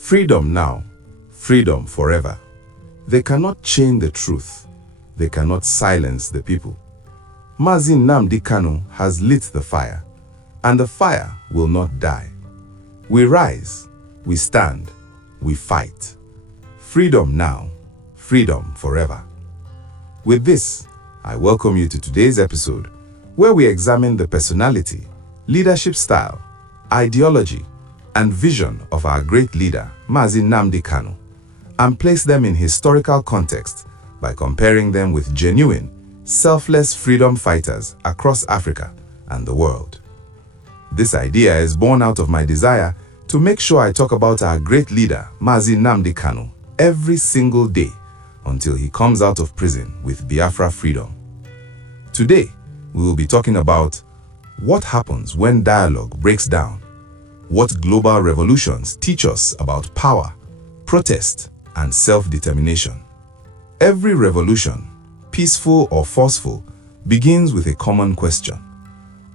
Freedom now, freedom forever. They cannot chain the truth. They cannot silence the people. Mazi Nnamdi Kanu has lit the fire, and the fire will not die. We rise, we stand, we fight. Freedom now, freedom forever. With this, I welcome you to today's episode, where we examine the personality, leadership style, ideology, and vision of our great leader, Mazi Nnamdi Kanu, and place them in historical context by comparing them with genuine, selfless freedom fighters across Africa and the world. This idea is born out of my desire to make sure I talk about our great leader, Mazi Nnamdi Kanu, every single day until he comes out of prison with Biafra freedom. Today, we will be talking about what happens when dialogue breaks down, what global revolutions teach us about power, protest, and self-determination. Every revolution, peaceful or forceful, begins with a common question.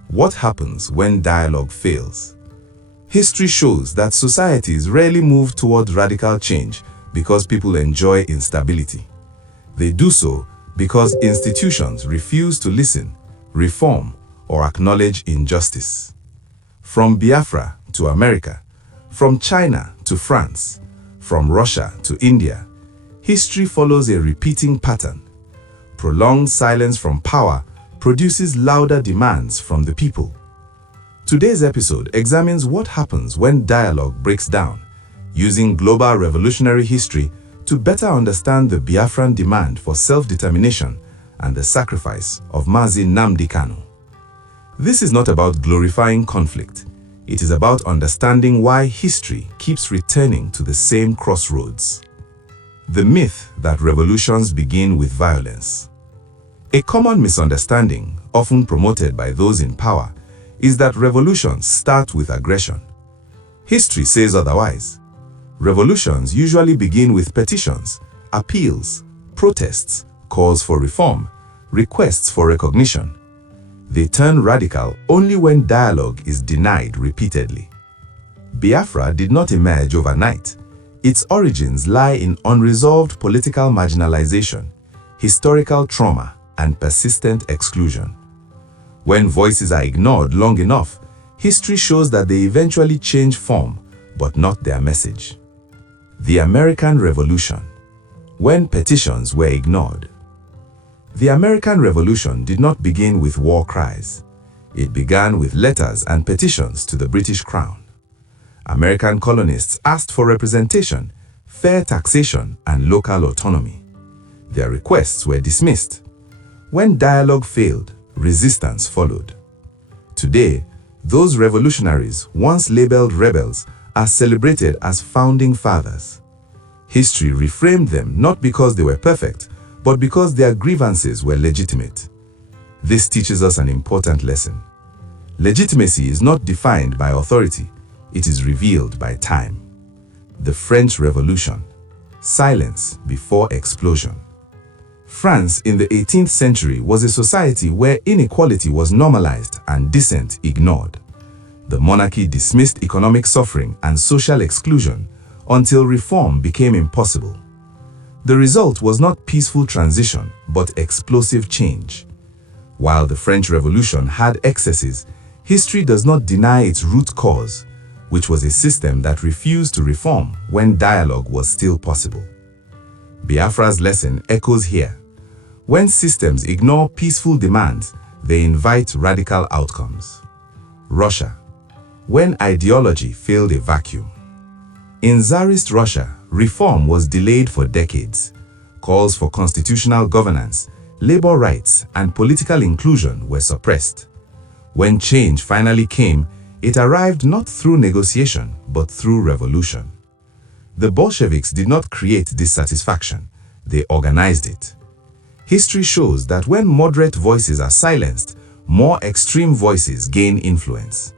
What happens when dialogue fails? History shows that societies rarely move toward radical change because people enjoy instability. They do so because institutions refuse to listen, reform, or acknowledge injustice. From Biafra to America, from China to France, from Russia to India, history follows a repeating pattern. Prolonged silence from power produces louder demands from the people. Today's episode examines what happens when dialogue breaks down, using global revolutionary history to better understand the Biafran demand for self-determination and the sacrifice of Mazi Nnamdi Kanu. This is not about glorifying conflict. It is about understanding why history keeps returning to the same crossroads. The myth that revolutions begin with violence. A common misunderstanding, often promoted by those in power, is that revolutions start with aggression. History says otherwise. Revolutions usually begin with petitions, appeals, protests, calls for reform, requests for recognition. They turn radical only when dialogue is denied repeatedly. Biafra did not emerge overnight. Its origins lie in unresolved political marginalization, historical trauma, and persistent exclusion. When voices are ignored long enough, history shows that they eventually change form, but not their message. The American Revolution. When petitions were ignored. The American Revolution did not begin with war cries. It began with letters and petitions to the British Crown. American colonists asked for representation, fair taxation, and local autonomy. Their requests were dismissed. When dialogue failed, resistance followed. Today, those revolutionaries, once labeled rebels, are celebrated as founding fathers. History reframed them not because they were perfect, but because their grievances were legitimate. This teaches us an important lesson. Legitimacy is not defined by authority, it is revealed by time. The French Revolution. Silence before explosion. France in the 18th century was a society where inequality was normalized and dissent ignored. The monarchy dismissed economic suffering and social exclusion until reform became impossible. The result was not peaceful transition, but explosive change. While the French Revolution had excesses, history does not deny its root cause, which was a system that refused to reform when dialogue was still possible. Biafra's lesson echoes here. When systems ignore peaceful demands, they invite radical outcomes. Russia. When ideology filled a vacuum. In Tsarist Russia, reform was delayed for decades. Calls for constitutional governance, labor rights, and political inclusion were suppressed. When change finally came, it arrived not through negotiation, but through revolution. The Bolsheviks did not create dissatisfaction, they organized it. History shows that when moderate voices are silenced, more extreme voices gain influence.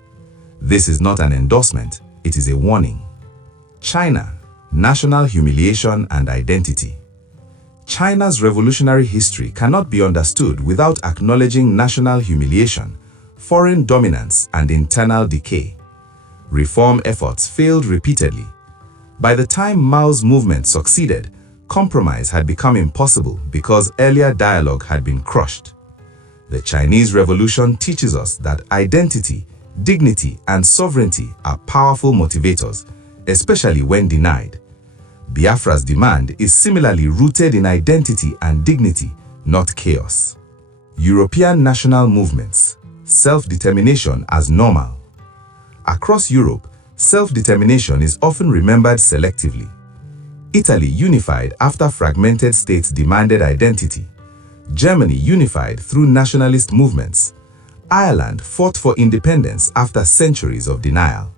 This is not an endorsement, it is a warning. China. National humiliation and identity. China's revolutionary history cannot be understood without acknowledging national humiliation, foreign dominance, and internal decay. Reform efforts failed repeatedly. By the time Mao's movement succeeded, compromise had become impossible because earlier dialogue had been crushed. The Chinese Revolution teaches us that identity, dignity, and sovereignty are powerful motivators, especially when denied. Biafra's demand is similarly rooted in identity and dignity, not chaos. European national movements, self-determination as normal. Across Europe, self-determination is often remembered selectively. Italy unified after fragmented states demanded identity. Germany unified through nationalist movements. Ireland fought for independence after centuries of denial.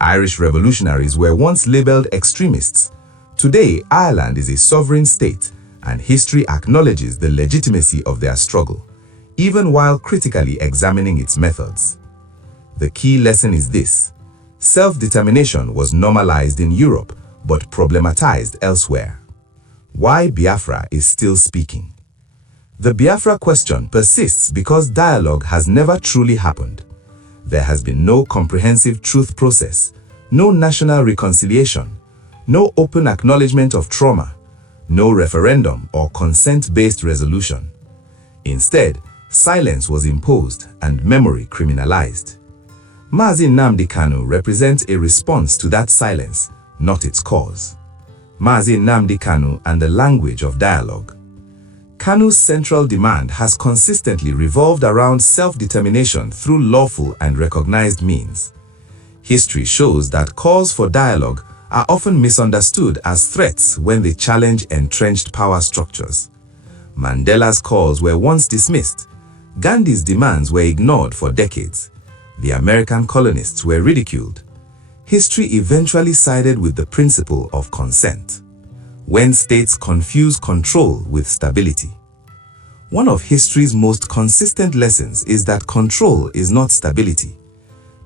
Irish revolutionaries were once labeled extremists. Today, Ireland is a sovereign state, and history acknowledges the legitimacy of their struggle, even while critically examining its methods. The key lesson is this: self-determination was normalized in Europe, but problematized elsewhere. Why Biafra is still speaking. The Biafra question persists because dialogue has never truly happened. There has been no comprehensive truth process, no national reconciliation, no open acknowledgement of trauma, no referendum or consent-based resolution. Instead, silence was imposed and memory criminalized. Mazi Nnamdi Kanu represents a response to that silence, not its cause. Mazi Nnamdi Kanu and the language of dialogue. Kanu's central demand has consistently revolved around self-determination through lawful and recognized means. History shows that calls for dialogue are often misunderstood as threats when they challenge entrenched power structures. Mandela's calls were once dismissed. Gandhi's demands were ignored for decades. The American colonists were ridiculed. History eventually sided with the principle of consent, when states confuse control with stability. One of history's most consistent lessons is that control is not stability.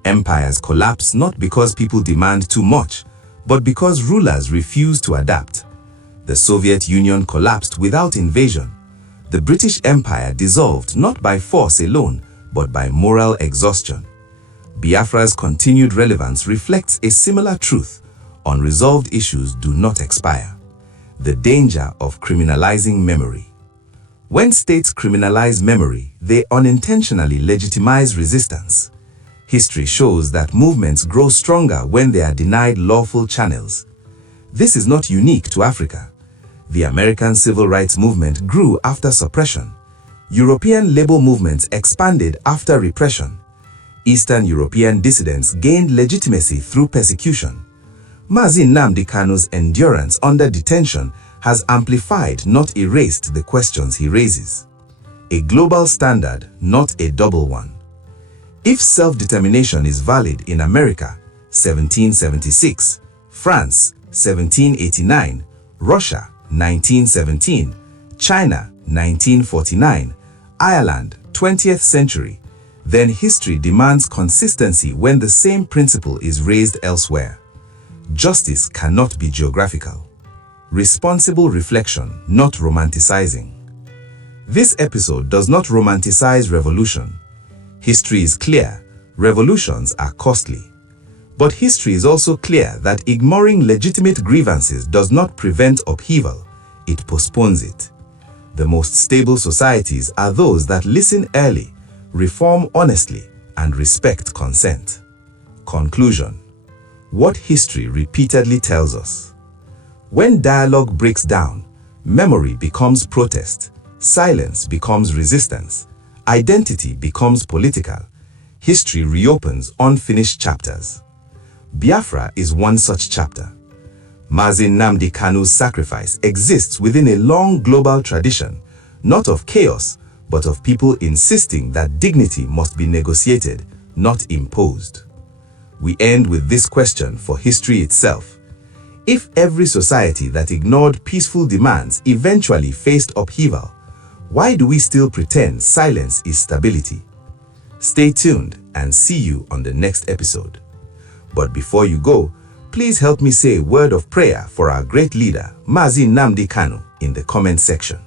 Empires collapse not because people demand too much, but because rulers refuse to adapt. The Soviet Union collapsed without invasion. The British Empire dissolved not by force alone, but by moral exhaustion. Biafra's continued relevance reflects a similar truth: unresolved issues do not expire. The danger of criminalizing memory. When states criminalize memory, they unintentionally legitimize resistance. History shows that movements grow stronger when they are denied lawful channels. This is not unique to Africa. The American civil rights movement grew after suppression. European labor movements expanded after repression. Eastern European dissidents gained legitimacy through persecution. Mazi Nnamdi Kanu's endurance under detention has amplified, not erased, the questions he raises. A global standard, not a double one. If self-determination is valid in America, 1776, France, 1789, Russia, 1917, China, 1949, Ireland, 20th century, then history demands consistency when the same principle is raised elsewhere. Justice cannot be geographical. Responsible reflection, not romanticizing. This episode does not romanticize revolution. History is clear, revolutions are costly. But history is also clear that ignoring legitimate grievances does not prevent upheaval, it postpones it. The most stable societies are those that listen early, reform honestly, and respect consent. Conclusion. What history repeatedly tells us. When dialogue breaks down, memory becomes protest, silence becomes resistance, identity becomes political, history reopens unfinished chapters. Biafra is one such chapter. Mazi Nnamdi Kanu's sacrifice exists within a long global tradition, not of chaos, but of people insisting that dignity must be negotiated, not imposed. We end with this question for history itself. If every society that ignored peaceful demands eventually faced upheaval, why do we still pretend silence is stability? Stay tuned and see you on the next episode. But before you go, please help me say a word of prayer for our great leader, Mazi Nnamdi Kanu, in the comment section.